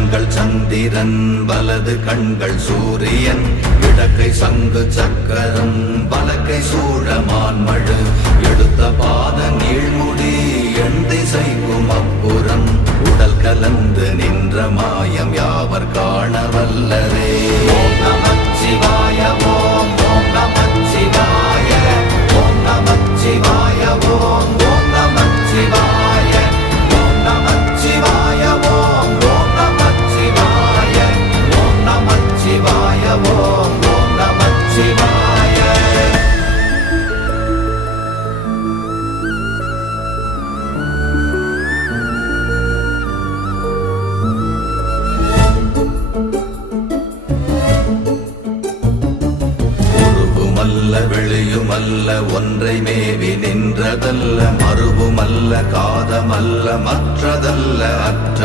கண்கள் சந்திரன் வலது கண்கள் சூரியன் இடக்கை சங்கு சக்கரம் வலக்கை சூழமான்மழு எடுத்த பாத நீழ்முடி எண் திசைக்கும் அப்புறம் உடல் கலந்து நின்ற மாயம் யாவர் காண வல்லரே. ஓம் நமச்சிவாய ஓம் ஓம் நமச்சிவாய ஓம் நமச்சிவாய ஓம் ஓம் நமச்சிவாய ஓம் நமச்சிவாய ஓம் ஓம் நமச்சிவாய ஓம் நமச்சிவாய ஓம் ஓம் நமச்சிவாய. உருவுமல்ல வெளியுமல்ல ஒன்றை மேவி நின்றதல்ல மறுவுமல்ல காதமல்ல மற்றதல்ல அற்ற